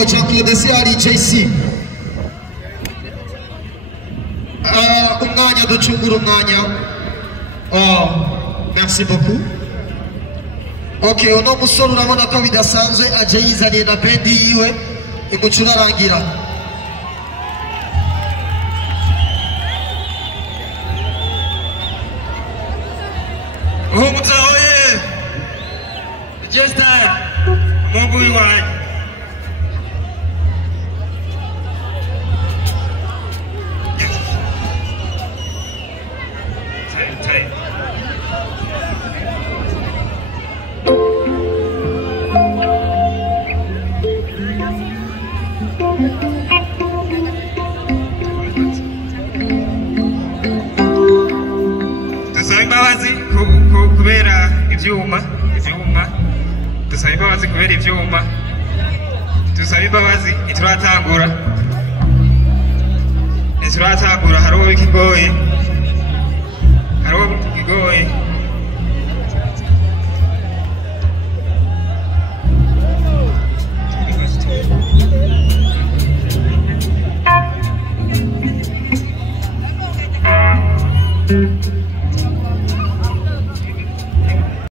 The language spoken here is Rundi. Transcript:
Jean-Claude Seari JC umwanya ducungura umwanya. Merci beaucoup. Ok, uno musore urabona ko bidasanzwe aje yizaniye na bendi yiwe imucurarangira. Buhumuza oye! Just time. Mungu iwanyu. Dusaba imbabazi kubera ivyuma. Dusaba imbabazi kubera ivyuma. Dusaba imbabazi ituratangura. Hariho ikigoye.